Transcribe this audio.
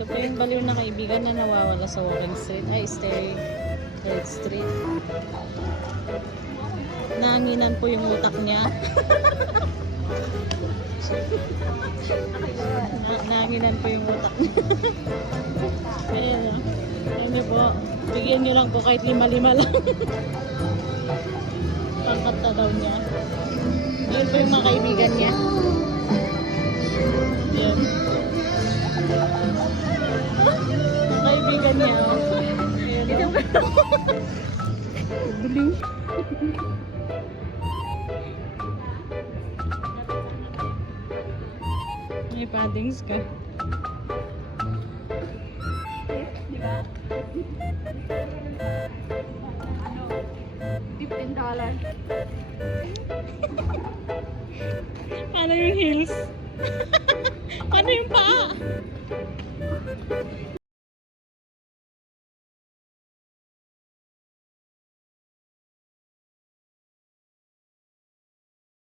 Ito po yung baliw na kaibigan na nawawala sa walking street. Ay, Third Street. Naanginan po yung utak niya. Naanginan po yung utak niya. Ayan o. Ayan niyo po. Bigyan niyo lang po kahit 5-5 lang. Pangkata daw niya. Yun po yung mga kaibigan niya. Yan. Mga kaibigan niya o. Ayan o. Duling. May paddings ka. Di ba? $15. Paano yung heels? Paano yung paa?